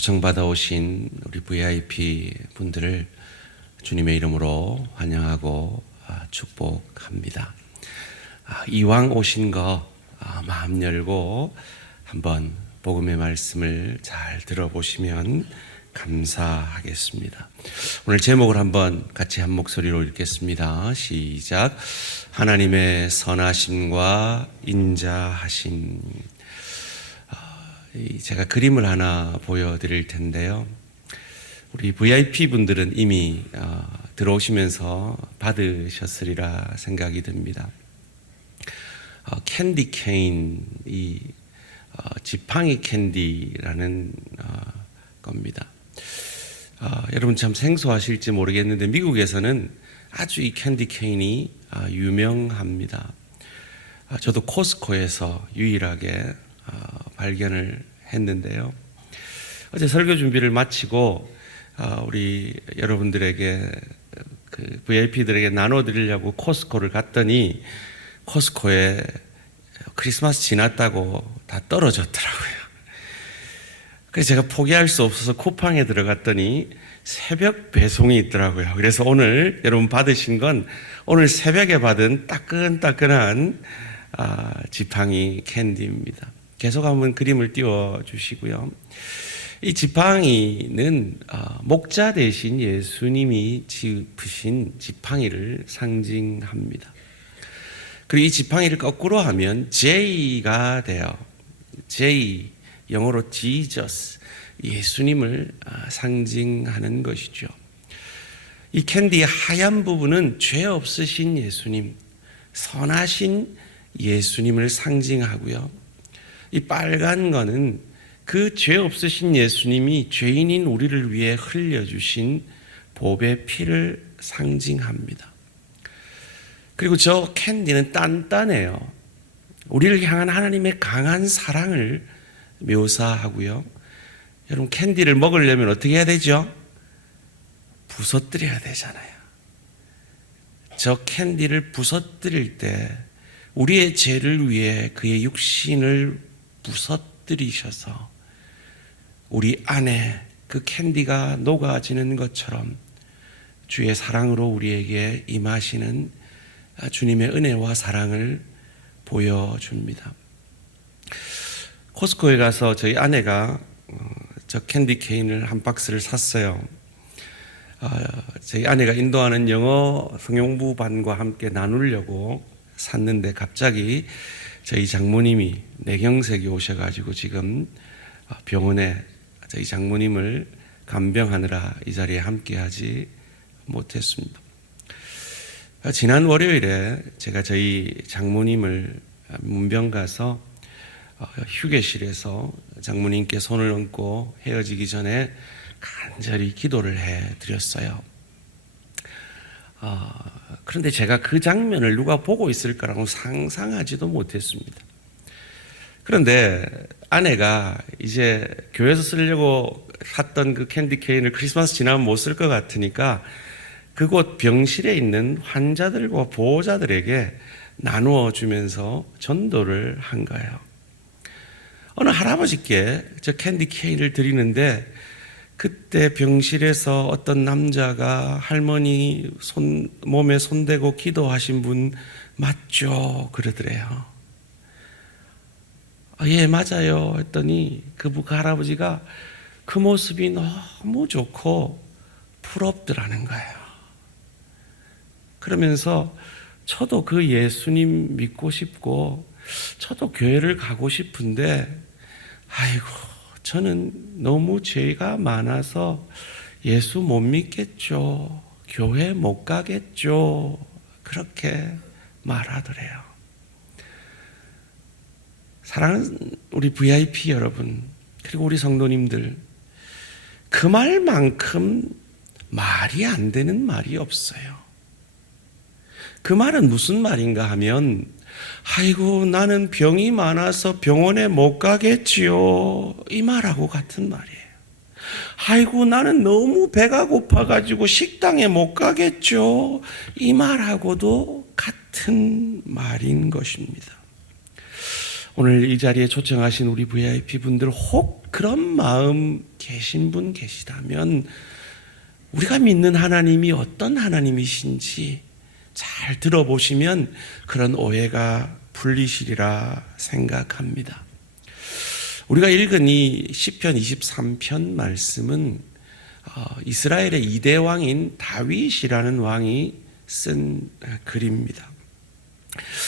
초청받아 오신 우리 VIP 분들을 주님의 이름으로 환영하고 축복합니다. 이왕 오신 거 마음 열고 한번 복음의 말씀을 잘 들어보시면 감사하겠습니다. 오늘 제목을 한번 같이 한 목소리로 읽겠습니다. 시작. 하나님의 선하심과 인자하심. 제가 그림을 하나 보여드릴 텐데요. 우리 VIP 분들은 이미 들어오시면서 받으셨으리라 생각이 듭니다. 캔디 케인, 이 지팡이 캔디라는 겁니다. 여러분 참 생소하실지 모르겠는데 미국에서는 아주 이 캔디 케인이 유명합니다. 저도 코스코에서 유일하게 발견을 했는데요. 어제 설교 준비를 마치고 우리 여러분들에게 그 VIP들에게 나눠드리려고 코스코를 갔더니 코스코에 크리스마스 지났다고 다 떨어졌더라고요. 그래서 제가 포기할 수 없어서 쿠팡에 들어갔더니 새벽 배송이 있더라고요. 그래서 오늘 여러분 받으신 건 오늘 새벽에 받은 따끈따끈한 지팡이 캔디입니다. 계속 한번 그림을 띄워주시고요. 이 지팡이는 목자 대신 예수님이 짚으신 지팡이를 상징합니다. 그리고 이 지팡이를 거꾸로 하면 J가 돼요. J, 영어로 Jesus, 예수님을 상징하는 것이죠. 이 캔디의 하얀 부분은 죄 없으신 예수님, 선하신 예수님을 상징하고요. 이 빨간 거는 그 죄 없으신 예수님이 죄인인 우리를 위해 흘려주신 복의 피를 상징합니다. 그리고 저 캔디는 단단해요. 우리를 향한 하나님의 강한 사랑을 묘사하고요. 여러분 캔디를 먹으려면 어떻게 해야 되죠? 부서뜨려야 되잖아요. 저 캔디를 부서뜨릴 때 우리의 죄를 위해 그의 육신을 부서뜨리셔서 우리 안에 그 캔디가 녹아지는 것처럼 주의 사랑으로 우리에게 임하시는 주님의 은혜와 사랑을 보여줍니다. 코스코에 가서 저희 아내가 저 캔디 케인을 한 박스를 샀어요. 저희 아내가 인도하는 영어 성용부반과 함께 나누려고 샀는데 갑자기 저희 장모님이 뇌경색이 오셔가지고 지금 병원에 저희 장모님을 간병하느라 이 자리에 함께하지 못했습니다. 지난 월요일에 제가 저희 장모님을 문병 가서 휴게실에서 장모님께 손을 얹고 헤어지기 전에 간절히 기도를 해드렸어요. 그런데 제가 그 장면을 누가 보고 있을 거라고 상상하지도 못했습니다. 그런데 아내가 이제 교회에서 쓰려고 샀던 그 캔디 케인을 크리스마스 지나면 못 쓸 것 같으니까 그곳 병실에 있는 환자들과 보호자들에게 나누어 주면서 전도를 한 거예요. 어느 할아버지께 저 캔디 케인을 드리는데 그때 병실에서 어떤 남자가 할머니 몸에 손대고 기도하신 분 맞죠? 그러더래요. 예, 맞아요. 했더니 그 할아버지가 그 모습이 너무 좋고 부럽더라는 거예요. 그러면서 저도 그 예수님 믿고 싶고 저도 교회를 가고 싶은데 아이고 저는 너무 죄가 많아서 예수 못 믿겠죠. 교회 못 가겠죠. 그렇게 말하더래요. 사랑하는 우리 VIP 여러분, 그리고 우리 성도님들, 그 말만큼 말이 안 되는 말이 없어요. 그 말은 무슨 말인가 하면 아이고 나는 병이 많아서 병원에 못 가겠지요, 이 말하고 같은 말이에요. 아이고 나는 너무 배가 고파가지고 식당에 못 가겠죠, 이 말하고도 같은 말인 것입니다. 오늘 이 자리에 초청하신 우리 VIP 분들 혹 그런 마음 계신 분 계시다면 우리가 믿는 하나님이 어떤 하나님이신지 잘 들어보시면 그런 오해가 풀리시리라 생각합니다. 우리가 읽은 이 시편 23편 말씀은 이스라엘의 2대 왕인 다윗이라는 왕이 쓴 글입니다.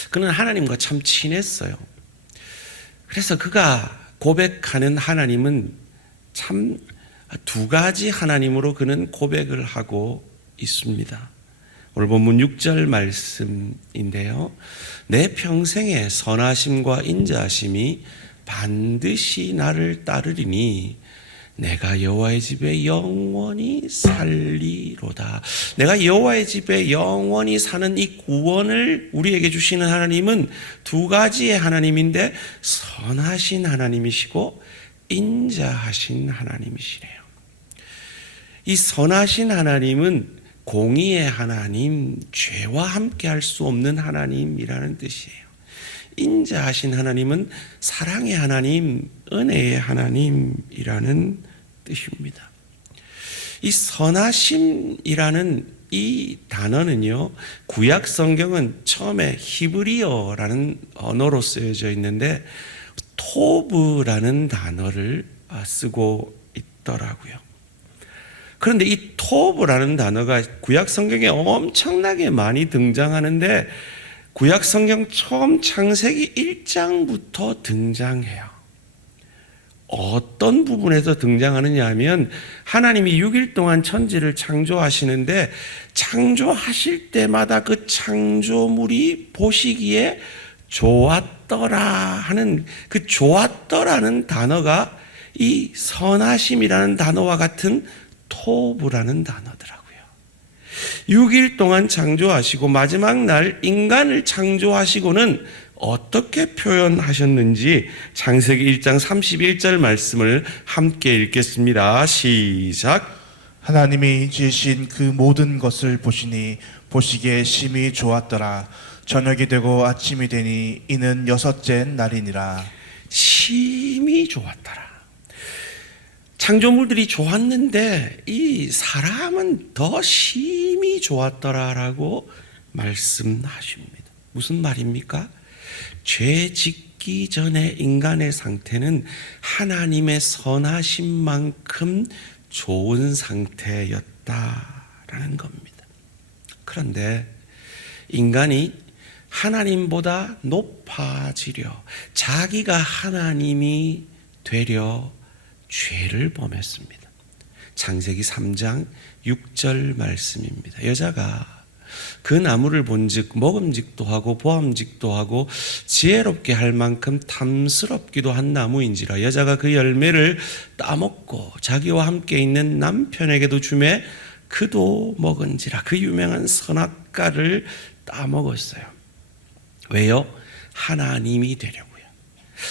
그는 하나님과 참 친했어요. 그래서 그가 고백하는 하나님은 참 두 가지 하나님으로 그는 고백을 하고 있습니다. 오늘 본문 6절 말씀인데요. 내 평생의 선하심과 인자하심이 반드시 나를 따르리니 내가 여호와의 집에 영원히 살리로다. 내가 여호와의 집에 영원히 사는 이 구원을 우리에게 주시는 하나님은 두 가지의 하나님인데 선하신 하나님이시고 인자하신 하나님이시래요. 이 선하신 하나님은 공의의 하나님, 죄와 함께 할 수 없는 하나님이라는 뜻이에요. 인자하신 하나님은 사랑의 하나님, 은혜의 하나님이라는 뜻입니다. 이 선하심이라는 이 단어는요, 구약 성경은 처음에 히브리어라는 언어로 쓰여져 있는데 토브라는 단어를 쓰고 있더라고요. 그런데 이 토브라는 단어가 구약 성경에 엄청나게 많이 등장하는데 구약 성경 처음 창세기 1장부터 등장해요. 어떤 부분에서 등장하느냐 하면 하나님이 6일 동안 천지를 창조하시는데 창조하실 때마다 그 창조물이 보시기에 좋았더라 하는 그 좋았더라는 단어가 이 선하심이라는 단어와 같은 토브라는 단어더라고요. 6일 동안 창조하시고 마지막 날 인간을 창조하시고는 어떻게 표현하셨는지 창세기 1장 31절 말씀을 함께 읽겠습니다. 시작. 하나님이 지으신 그 모든 것을 보시니 보시기에 심히 좋았더라. 저녁이 되고 아침이 되니 이는 여섯째 날이니라. 심히 좋았더라. 창조물들이 좋았는데 이 사람은 더 심히 좋았더라라고 말씀하십니다. 무슨 말입니까? 죄 짓기 전에 인간의 상태는 하나님의 선하심만큼 좋은 상태였다라는 겁니다. 그런데 인간이 하나님보다 높아지려 자기가 하나님이 되려 죄를 범했습니다. 창세기 3장 6절 말씀입니다. 여자가 그 나무를 본즉 먹음직도 하고 보암직도 하고 지혜롭게 할 만큼 탐스럽기도 한 나무인지라 여자가 그 열매를 따먹고 자기와 함께 있는 남편에게도 주매 그도 먹은지라. 그 유명한 선악과를 따먹었어요. 왜요? 하나님이 되려고요.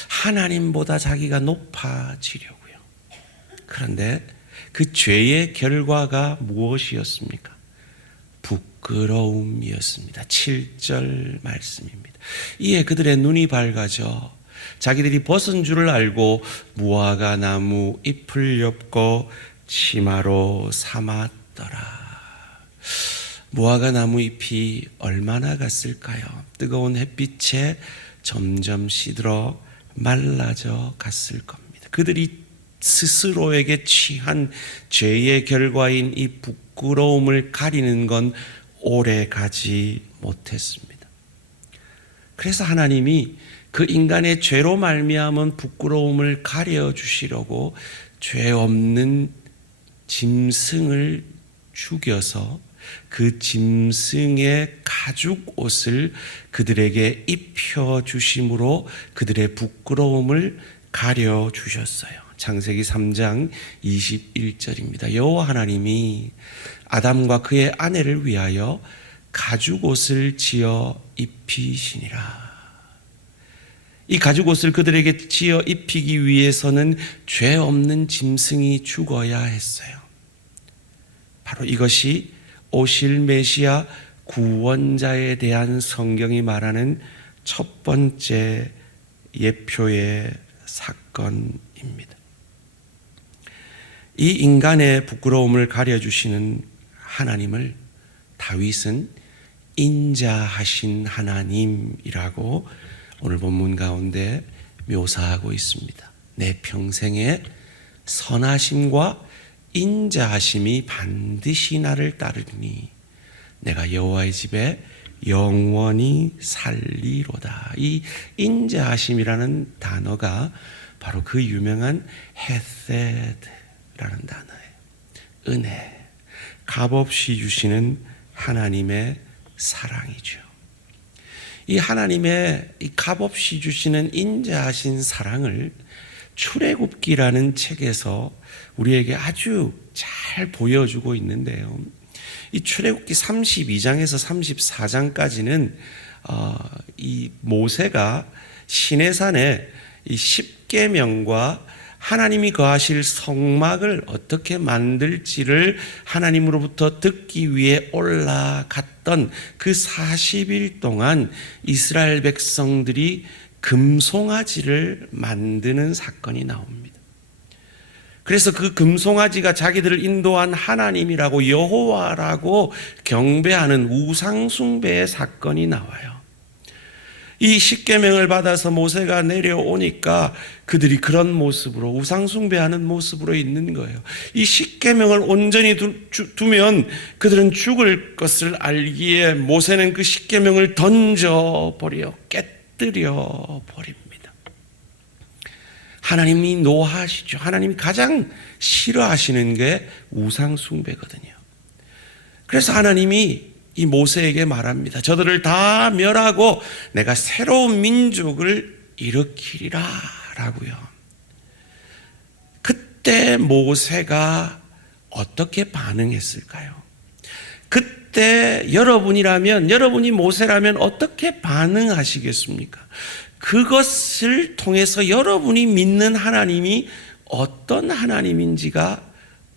하나님보다 자기가 높아지려고요. 그런데 그 죄의 결과가 무엇이었습니까? 부끄러움이었습니다. 7절 말씀입니다. 이에 그들의 눈이 밝아져 자기들이 벗은 줄을 알고 무화과 나무 잎을 엮고 치마로 삼았더라. 무화과 나무 잎이 얼마나 갔을까요? 뜨거운 햇빛에 점점 시들어 말라져 갔을 겁니다. 그들이 스스로에게 취한 죄의 결과인 이 부끄러움을 가리는 건 오래 가지 못했습니다. 그래서 하나님이 그 인간의 죄로 말미암은 부끄러움을 가려주시려고 죄 없는 짐승을 죽여서 그 짐승의 가죽 옷을 그들에게 입혀주심으로 그들의 부끄러움을 가려주셨어요. 창세기 3장 21절입니다. 여호와 하나님이 아담과 그의 아내를 위하여 가죽 옷을 지어 입히시니라. 이 가죽 옷을 그들에게 지어 입히기 위해서는 죄 없는 짐승이 죽어야 했어요. 바로 이것이 오실 메시아 구원자에 대한 성경이 말하는 첫 번째 예표의 사건입니다. 이 인간의 부끄러움을 가려주시는 하나님을 다윗은 인자하신 하나님이라고 오늘 본문 가운데 묘사하고 있습니다. 내 평생에 선하심과 인자하심이 반드시 나를 따르니 내가 여호와의 집에 영원히 살리로다. 이 인자하심이라는 단어가 바로 그 유명한 헤세드라는 단어예요. 은혜, 값없이 주시는 하나님의 사랑이죠. 이 하나님의 이 값없이 주시는 인자하신 사랑을 출애굽기라는 책에서 우리에게 아주 잘 보여주고 있는데요. 이 출애굽기 32장에서 34장까지는 이 모세가 시내산에 이 십계명과 하나님이 거하실 성막을 어떻게 만들지를 하나님으로부터 듣기 위해 올라갔던 그 40일 동안 이스라엘 백성들이 금송아지를 만드는 사건이 나옵니다. 그래서 그 금송아지가 자기들을 인도한 하나님이라고 여호와라고 경배하는 우상숭배의 사건이 나와요. 이 십계명을 받아서 모세가 내려오니까 그들이 그런 모습으로 우상숭배하는 모습으로 있는 거예요. 이 십계명을 온전히 두면 그들은 죽을 것을 알기에 모세는 그 십계명을 던져버려 깨뜨려 버립니다. 하나님이 노하시죠. 하나님이 가장 싫어하시는 게 우상숭배거든요. 그래서 하나님이 이 모세에게 말합니다. 저들을 다 멸하고 내가 새로운 민족을 일으키리라 라고요. 그때 모세가 어떻게 반응했을까요? 그때 여러분이 모세라면 어떻게 반응하시겠습니까? 그것을 통해서 여러분이 믿는 하나님이 어떤 하나님인지가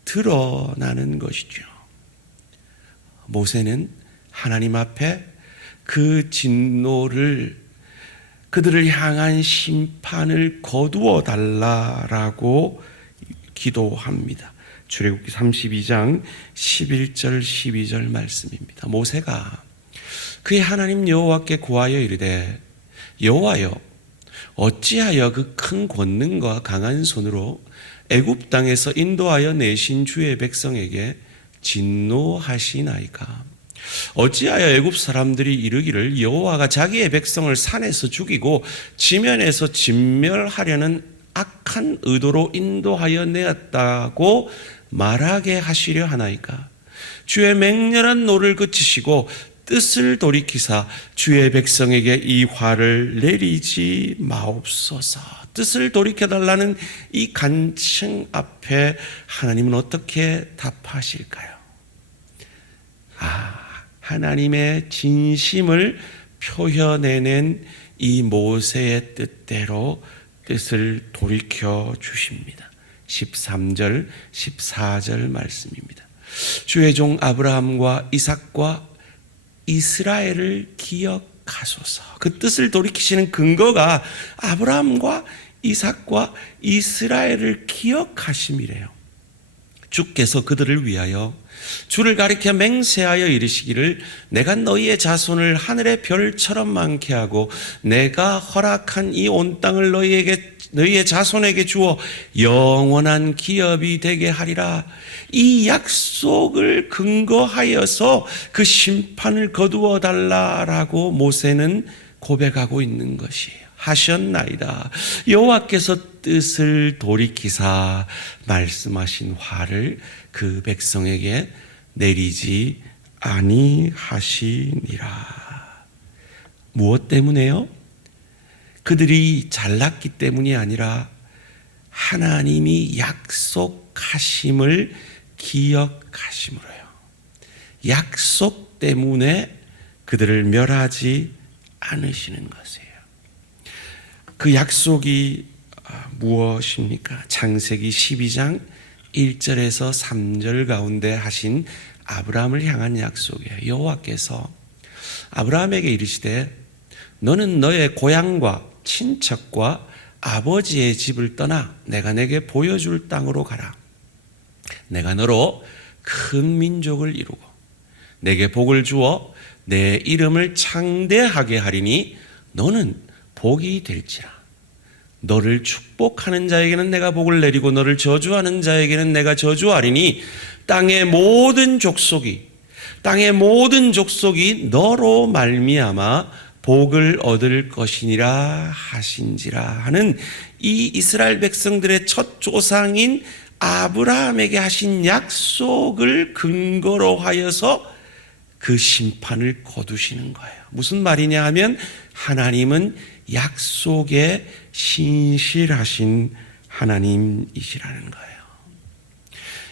드러나는 것이죠. 모세는 하나님 앞에 그 진노를, 그들을 향한 심판을 거두어 달라라고 기도합니다. 출애굽기 32장 11절 12절 말씀입니다. 모세가 그의 하나님 여호와께 구하여 이르되 여호와여 어찌하여 그 큰 권능과 강한 손으로 애굽 땅에서 인도하여 내신 주의 백성에게 진노하시나이까? 어찌하여 애굽 사람들이 이르기를 여호와가 자기의 백성을 산에서 죽이고 지면에서 진멸하려는 악한 의도로 인도하여 내었다고 말하게 하시려 하나이까? 주의 맹렬한 노를 그치시고 뜻을 돌이키사 주의 백성에게 이 화를 내리지 마옵소서. 뜻을 돌이켜달라는 이 간청 앞에 하나님은 어떻게 답하실까요? 하나님의 진심을 표현해낸 이 모세의 뜻대로 뜻을 돌이켜 주십니다. 13절, 14절 말씀입니다. 주의 종 아브라함과 이삭과 이스라엘을 기억하소서. 그 뜻을 돌이키시는 근거가 아브라함과 이삭과 이스라엘을 기억하심이래요. 주께서 그들을 위하여 주를 가리켜 맹세하여 이르시기를 내가 너희의 자손을 하늘의 별처럼 많게 하고 내가 허락한 이 온 땅을 너희의 자손에게 주어 영원한 기업이 되게 하리라. 이 약속을 근거하여서 그 심판을 거두어 달라라고 모세는 고백하고 있는 것이에요. 하셨나이다. 여호와께서 뜻을 돌이키사 말씀하신 화를 그 백성에게 내리지 아니하시니라. 무엇 때문에요? 그들이 잘났기 때문이 아니라 하나님이 약속하심을 기억하심으로요. 약속 때문에 그들을 멸하지 않으시는 것이에요. 그 약속이 무엇입니까? 창세기 12장 1절에서 3절 가운데 하신 아브라함을 향한 약속이에요. 여호와께서 아브라함에게 이르시되 너는 너의 고향과 친척과 아버지의 집을 떠나 내가 내게 보여줄 땅으로 가라. 내가 너로 큰 민족을 이루고 내게 복을 주어 내 이름을 창대하게 하리니 너는 복이 될지라. 너를 축복하는 자에게는 내가 복을 내리고 너를 저주하는 자에게는 내가 저주하리니 땅의 모든 족속이 너로 말미암아 복을 얻을 것이니라 하신지라 하는 이 이스라엘 백성들의 첫 조상인 아브라함에게 하신 약속을 근거로 하여서 그 심판을 거두시는 거예요. 무슨 말이냐 하면 하나님은 약속에 신실하신 하나님이시라는 거예요.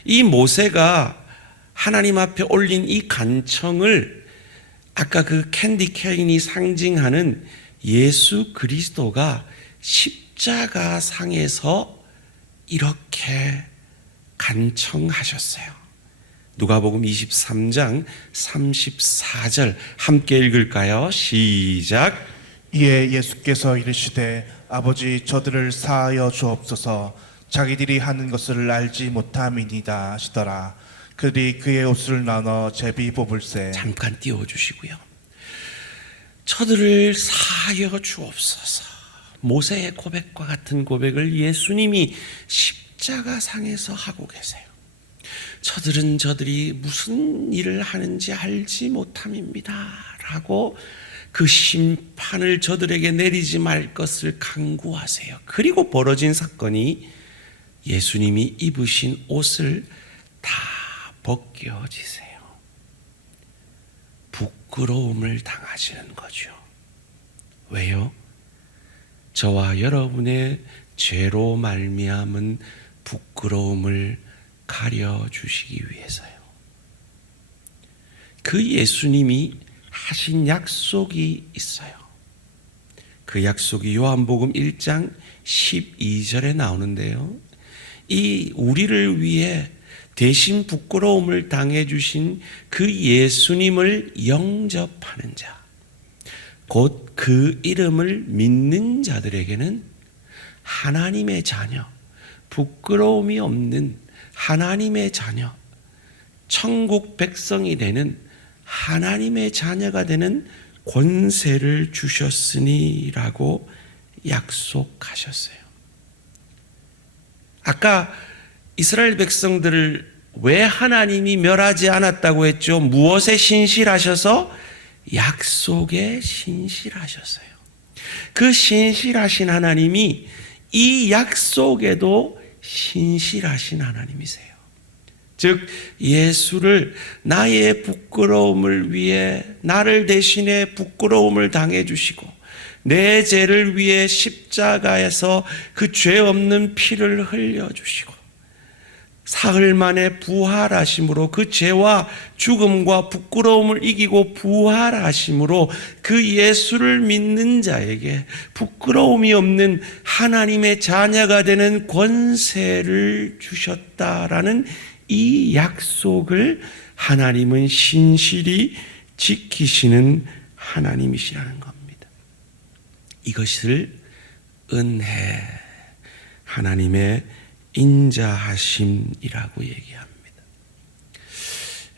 이 모세가 하나님 앞에 올린 이 간청을 아까 그 캔디 케인이 상징하는 예수 그리스도가 십자가 상에서 이렇게 간청하셨어요. 누가복음 23장 34절 함께 읽을까요? 시작. 이에 예수께서 이르시되 아버지 저들을 사하여 주옵소서 자기들이 하는 것을 알지 못함이니이다 하시더라. 그들이 그의 옷을 나눠 제비 뽑을세. 잠깐 띄워주시고요. 저들을 사하여 주옵소서. 모세의 고백과 같은 고백을 예수님이 십자가상에서 하고 계세요. 저들이 무슨 일을 하는지 알지 못함입니다 라고 그 심판을 저들에게 내리지 말 것을 강구하세요. 그리고 벌어진 사건이 예수님이 입으신 옷을 다 벗겨지세요. 부끄러움을 당하시는 거죠. 왜요? 저와 여러분의 죄로 말미암은 부끄러움을 가려주시기 위해서요. 그 예수님이 하신 약속이 있어요. 그 약속이 요한복음 1장 12절에 나오는데요. 이 우리를 위해 대신 부끄러움을 당해주신 그 예수님을 영접하는 자, 곧 그 이름을 믿는 자들에게는 하나님의 자녀, 부끄러움이 없는 하나님의 자녀, 천국 백성이 되는 하나님의 자녀가 되는 권세를 주셨으니라고 약속하셨어요. 아까 이스라엘 백성들을 왜 하나님이 멸하지 않았다고 했죠? 무엇에 신실하셔서? 약속에 신실하셨어요. 그 신실하신 하나님이 이 약속에도 신실하신 하나님이세요. 즉 예수를 나의 부끄러움을 위해 나를 대신해 부끄러움을 당해 주시고 내 죄를 위해 십자가에서 그 죄 없는 피를 흘려 주시고 사흘 만에 부활하심으로 그 죄와 죽음과 부끄러움을 이기고 부활하심으로 그 예수를 믿는 자에게 부끄러움이 없는 하나님의 자녀가 되는 권세를 주셨다라는 이 약속을 하나님은 신실히 지키시는 하나님이시라는 겁니다. 이것을 은혜, 하나님의 인자하심이라고 얘기합니다.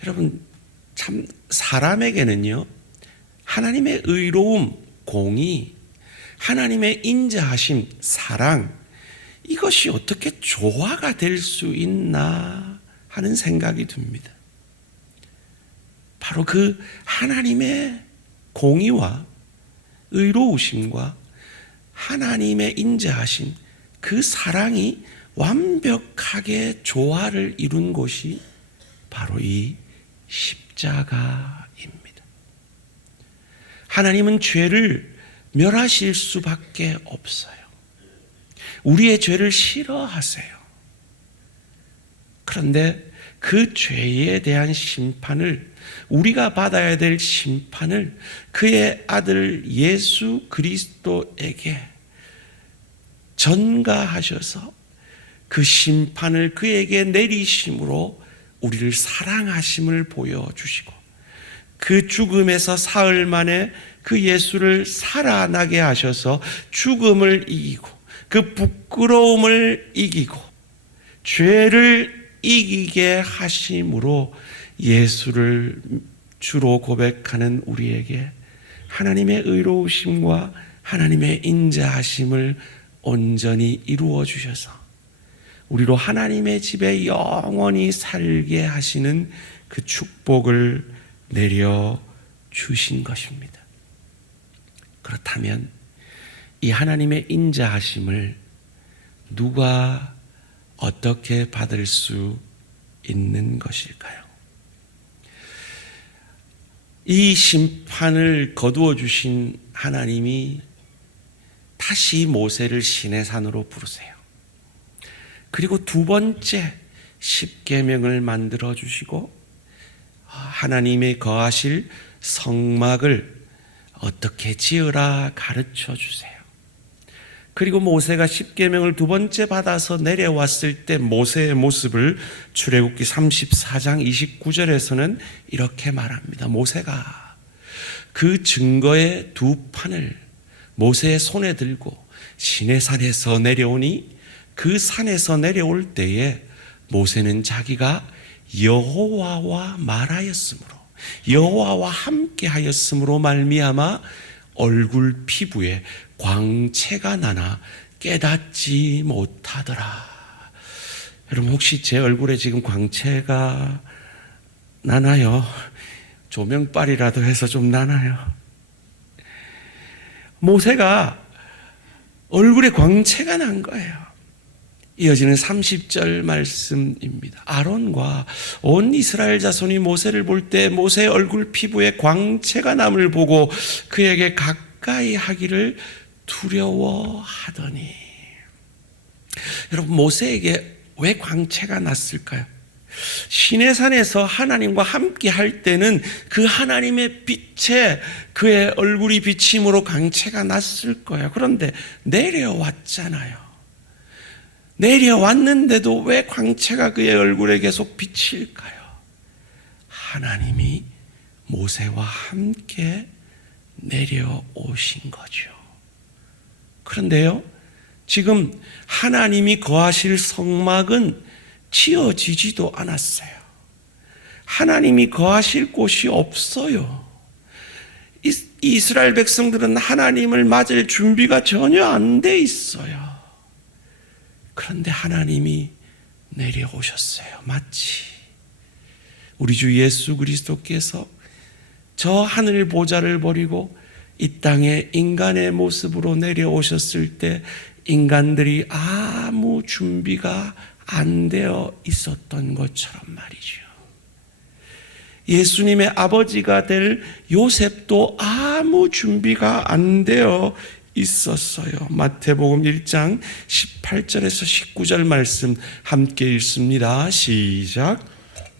여러분, 참 사람에게는요, 하나님의 의로움, 공의, 하나님의 인자하심, 사랑, 이것이 어떻게 조화가 될 수 있나 하는 생각이 듭니다. 바로 그 하나님의 공의와 의로우심과 하나님의 인자하심, 그 사랑이 완벽하게 조화를 이룬 곳이 바로 이 십자가입니다. 하나님은 죄를 멸하실 수밖에 없어요. 우리의 죄를 싫어하세요. 그런데 그 죄에 대한 심판을, 우리가 받아야 될 심판을 그의 아들 예수 그리스도에게 전가하셔서 그 심판을 그에게 내리심으로 우리를 사랑하심을 보여주시고 그 죽음에서 사흘 만에 그 예수를 살아나게 하셔서 죽음을 이기고 그 부끄러움을 이기고 죄를 이기게 하심으로 예수를 주로 고백하는 우리에게 하나님의 의로우심과 하나님의 인자하심을 온전히 이루어 주셔서 우리로 하나님의 집에 영원히 살게 하시는 그 축복을 내려 주신 것입니다. 그렇다면 이 하나님의 인자하심을 누가 어떻게 받을 수 있는 것일까요? 이 심판을 거두어 주신 하나님이 다시 모세를 시내산으로 부르세요. 그리고 두 번째 십계명을 만들어 주시고 하나님의 거하실 성막을 어떻게 지으라 가르쳐 주세요. 그리고 모세가 십계명을 두 번째 받아서 내려왔을 때 모세의 모습을 출애굽기 34장 29절에서는 이렇게 말합니다. 모세가 그 증거의 두 판을 모세의 손에 들고 시내산에서 내려오니 그 산에서 내려올 때에 모세는 자기가 여호와와 말하였으므로 여호와와 함께하였으므로 말미암아 얼굴 피부에 광채가 나나 깨닫지 못하더라. 여러분 혹시 제 얼굴에 지금 광채가 나나요? 조명빨이라도 해서 좀 나나요? 모세가 얼굴에 광채가 난 거예요. 이어지는 30절 말씀입니다. 아론과 온 이스라엘 자손이 모세를 볼 때 모세의 얼굴 피부에 광채가 남을 보고 그에게 가까이 하기를 두려워하더니. 여러분 모세에게 왜 광채가 났을까요? 시내산에서 하나님과 함께 할 때는 그 하나님의 빛에 그의 얼굴이 비침으로 광채가 났을 거예요. 그런데 내려왔잖아요. 내려왔는데도 왜 광채가 그의 얼굴에 계속 비칠까요? 하나님이 모세와 함께 내려오신 거죠. 그런데요, 지금 하나님이 거하실 성막은 지어지지도 않았어요. 하나님이 거하실 곳이 없어요. 이스라엘 백성들은 하나님을 맞을 준비가 전혀 안 돼 있어요. 그런데 하나님이 내려오셨어요. 마치 우리 주 예수 그리스도께서 저 하늘 보좌를 버리고 이 땅에 인간의 모습으로 내려오셨을 때 인간들이 아무 준비가 안 되어 있었던 것처럼 말이죠. 예수님의 아버지가 될 요셉도 아무 준비가 안 되어 있었어요. 마태복음 1장 18절에서 19절 말씀 함께 읽습니다. 시작.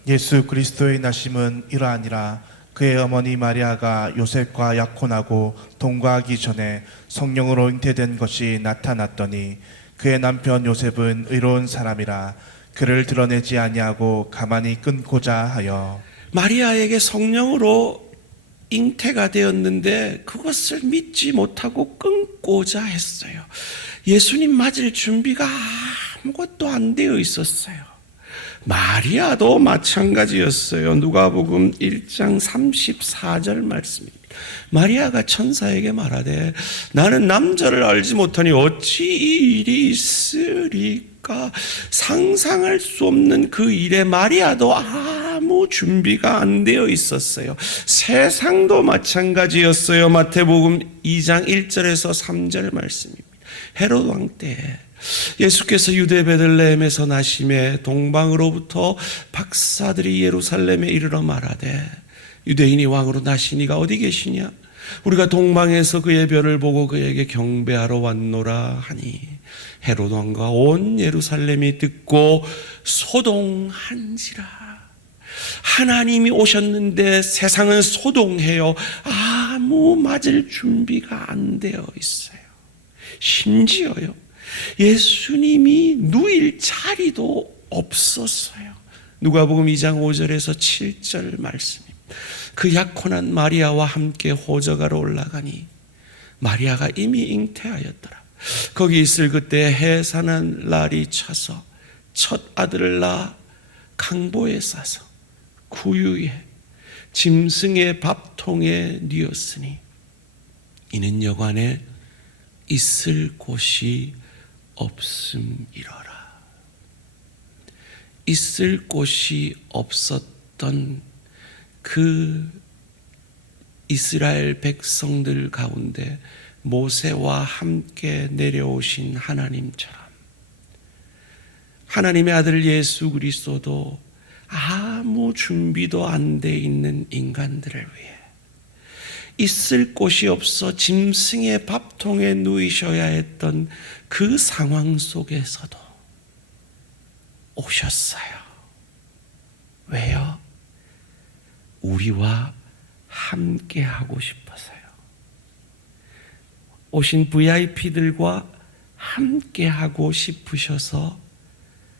예수 그리스도의 나심은 이러하니라. 그의 어머니 마리아가 요셉과 약혼하고 동거하기 전에 성령으로 잉태된 것이 나타났더니 그의 남편 요셉은 의로운 사람이라 그를 드러내지 아니하고 가만히 끊고자 하여. 마리아에게 성령으로 잉태가 되었는데 그것을 믿지 못하고 끊고자 했어요. 예수님 맞을 준비가 아무것도 안 되어 있었어요. 마리아도 마찬가지였어요. 누가복음 1장 34절 말씀입니다. 마리아가 천사에게 말하되 나는 남자를 알지 못하니 어찌 이 일이 있으리까. 상상할 수 없는 그 일에 마리아도 아무 준비가 안 되어 있었어요. 세상도 마찬가지였어요. 마태복음 2장 1절에서 3절 말씀입니다. 헤롯 왕 때 예수께서 유대 베들레헴에서 나심에 동방으로부터 박사들이 예루살렘에 이르러 말하되 유대인이 왕으로 나시니가 어디 계시냐? 우리가 동방에서 그의 별을 보고 그에게 경배하러 왔노라 하니 헤롯 왕과 온 예루살렘이 듣고 소동한지라. 하나님이 오셨는데 세상은 소동해요. 아무 맞을 준비가 안 되어 있어요. 심지어요, 예수님이 누일 자리도 없었어요. 누가복음 2장 5절에서 7절 말씀입니다. 그 약혼한 마리아와 함께 호적하러 올라가니 마리아가 이미 잉태하였더라. 거기 있을 그때 해 사는 날이 차서 첫 아들을 낳아 강보에 싸서 구유에 짐승의 밥통에 뉘었으니 이는 여관에 있을 곳이 없음이러라. 있을 곳이 없었던 그 이스라엘 백성들 가운데 모세와 함께 내려오신 하나님처럼 하나님의 아들 예수 그리스도도 아무 준비도 안 돼 있는 인간들을 위해 있을 곳이 없어 짐승의 밥통에 누이셔야 했던 그 상황 속에서도 오셨어요. 왜요? 우리와 함께 하고 싶어서요. 오신 VIP들과 함께 하고 싶으셔서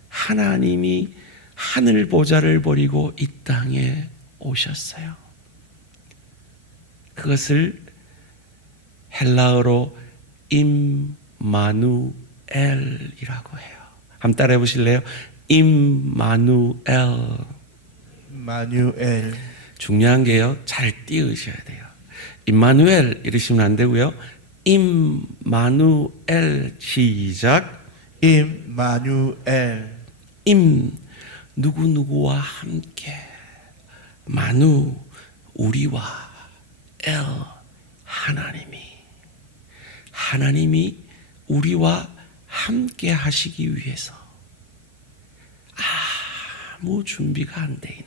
하나님이 하늘 보좌를 버리고 이 땅에 오셨어요. 그것을 헬라어로 임마누엘이라고 해요. 한번 따라해 보실래요? 임마누엘. 마누엘. 중요한 게요, 잘 띄우셔야 돼요. 임마누엘 이러시면 안 되고요. 임마누엘. 시작. 임마누엘. 임 누구누구와 함께, 마누 우리와, 엘 하나님이 우리와 함께 하시기 위해서 아무 준비가 안 돼 있는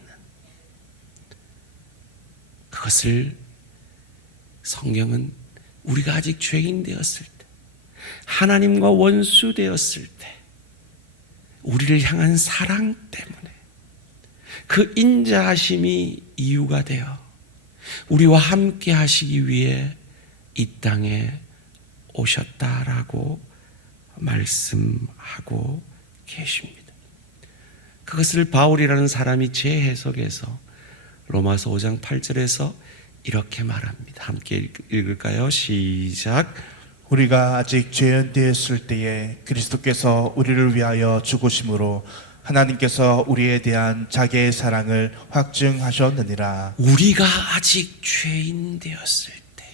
그것을 성경은 우리가 아직 죄인 되었을 때, 하나님과 원수 되었을 때, 우리를 향한 사랑 때문에 그 인자하심이 이유가 되어 우리와 함께 하시기 위해 이 땅에 오셨다라고 말씀하고 계십니다. 그것을 바울이라는 사람이 재해석해서 로마서 5장 8절에서 이렇게 말합니다. 함께 읽을까요? 시작. 우리가 아직 죄인 되었을 때에 그리스도께서 우리를 위하여 죽으심으로 하나님께서 우리에 대한 자기의 사랑을 확증하셨느니라. 우리가 아직 죄인 되었을 때,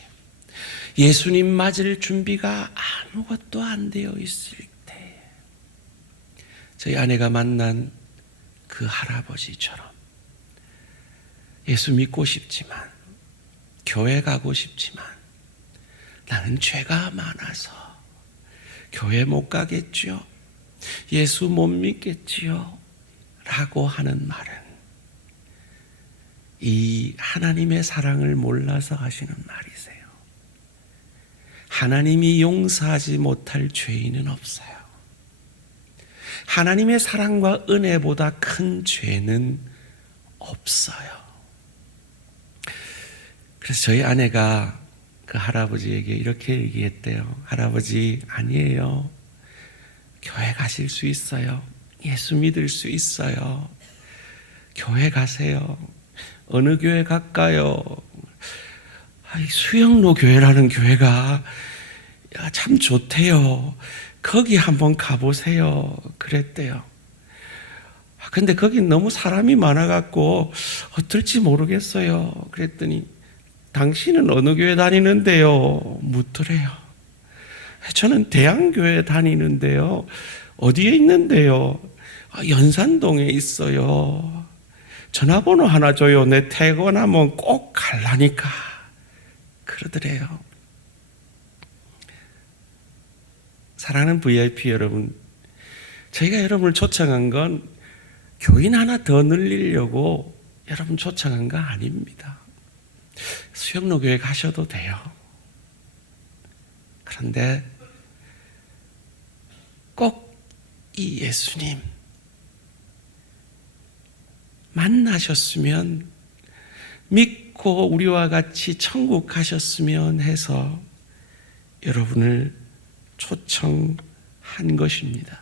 예수님 맞을 준비가 아무것도 안 되어 있을 때, 저희 아내가 만난 그 할아버지처럼 예수 믿고 싶지만, 교회 가고 싶지만 나는 죄가 많아서 교회 못 가겠지요, 예수 못 믿겠지요 라고 하는 말은 이 하나님의 사랑을 몰라서 하시는 말이세요. 하나님이 용서하지 못할 죄인은 없어요. 하나님의 사랑과 은혜보다 큰 죄는 없어요. 그래서 저희 아내가 그 할아버지에게 이렇게 얘기했대요. 할아버지, 아니에요. 교회 가실 수 있어요. 예수 믿을 수 있어요. 교회 가세요. 어느 교회 갈까요? 수영로 교회라는 교회가 참 좋대요. 거기 한번 가보세요. 그랬대요. 근데 거긴 너무 사람이 많아갖고 어떨지 모르겠어요. 그랬더니 당신은 어느 교회 다니는데요? 묻더래요. 저는 대양교회 다니는데요. 어디에 있는데요? 연산동에 있어요. 전화번호 하나 줘요. 내 퇴근하면 꼭 갈라니까. 그러더래요. 사랑하는 VIP 여러분, 저희가 여러분을 초청한 건 교인 하나 더 늘리려고 여러분 초청한 거 아닙니다. 수영로 교회 가셔도 돼요. 그런데 꼭 이 예수님 만나셨으면, 믿고 우리와 같이 천국 가셨으면 해서 여러분을 초청한 것입니다.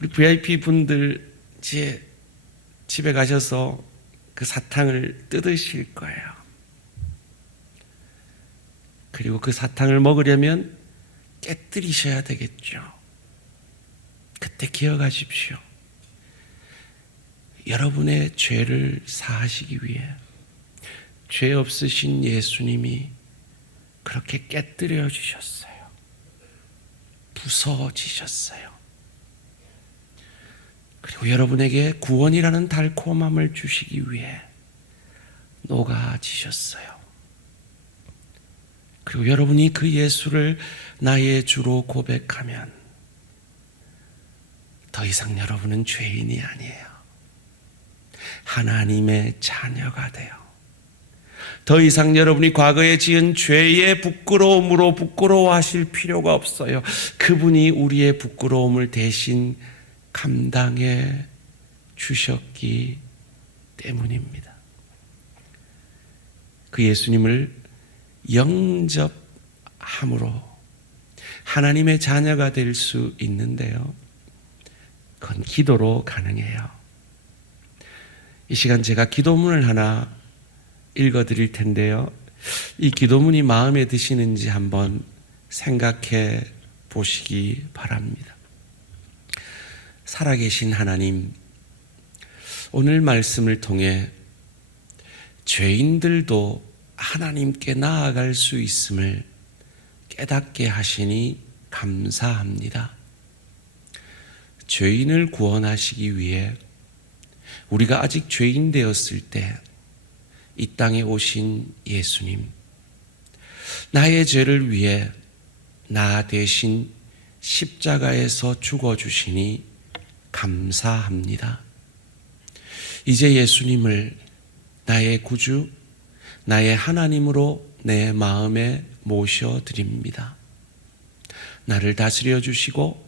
우리 VIP 분들 집에 가셔서 그 사탕을 뜯으실 거예요. 그리고 그 사탕을 먹으려면 깨뜨리셔야 되겠죠. 그때 기억하십시오. 여러분의 죄를 사하시기 위해 죄 없으신 예수님이 그렇게 깨뜨려 주셨어요. 부서지셨어요. 그리고 여러분에게 구원이라는 달콤함을 주시기 위해 녹아지셨어요. 그리고 여러분이 그 예수를 나의 주로 고백하면 더 이상 여러분은 죄인이 아니에요. 하나님의 자녀가 돼요. 더 이상 여러분이 과거에 지은 죄의 부끄러움으로 부끄러워하실 필요가 없어요. 그분이 우리의 부끄러움을 대신 감당해 주셨기 때문입니다. 그 예수님을 영접함으로 하나님의 자녀가 될 수 있는데요. 그건 기도로 가능해요. 이 시간 제가 기도문을 하나 읽어드릴 텐데요. 이 기도문이 마음에 드시는지 한번 생각해 보시기 바랍니다. 살아계신 하나님, 오늘 말씀을 통해 죄인들도 하나님께 나아갈 수 있음을 깨닫게 하시니 감사합니다. 죄인을 구원하시기 위해 우리가 아직 죄인 되었을 때 이 땅에 오신 예수님, 나의 죄를 위해 나 대신 십자가에서 죽어주시니 감사합니다. 이제 예수님을 나의 구주, 나의 하나님으로 내 마음에 모셔드립니다. 나를 다스려 주시고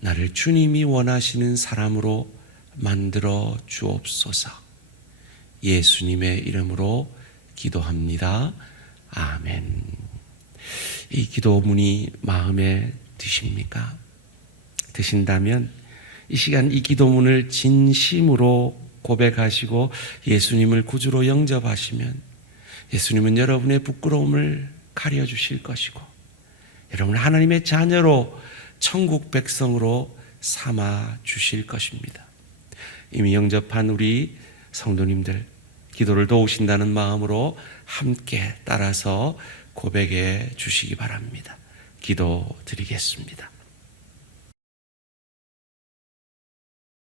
나를 주님이 원하시는 사람으로 만들어 주옵소서. 예수님의 이름으로 기도합니다. 아멘. 이 기도문이 마음에 드십니까? 드신다면 이 시간 이 기도문을 진심으로 고백하시고 예수님을 구주로 영접하시면 예수님은 여러분의 부끄러움을 가려주실 것이고 여러분을 하나님의 자녀로 천국 백성으로 삼아 주실 것입니다. 이미 영접한 우리 성도님들 기도를 도우신다는 마음으로 함께 따라서 고백해 주시기 바랍니다. 기도 드리겠습니다.